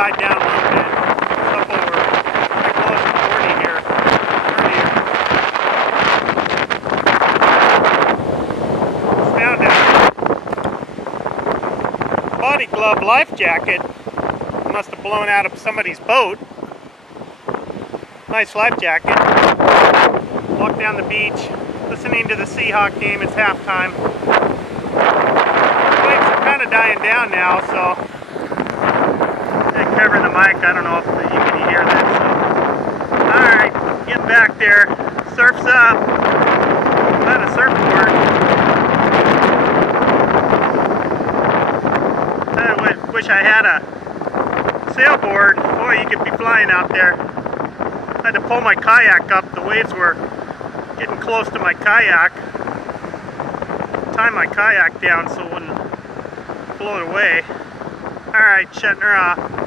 died down a little bit. Up over pretty close to 40 here earlier. Found a body glove life jacket. Must have blown out of somebody's boat. Nice life jacket. Walk down the beach, listening to the Seahawks game. It's halftime. The waves are kind of dying down now, so I cover the mic. I don't know if you can hear that. So. Alright, getting back there. Surf's up. Got a surfboard. I wish I had a sailboard. Boy, you could be flying out there. I had to pull my kayak up. The waves were getting close to my kayak. Tie my kayak down so it wouldn't float away. Alright, shutting her off.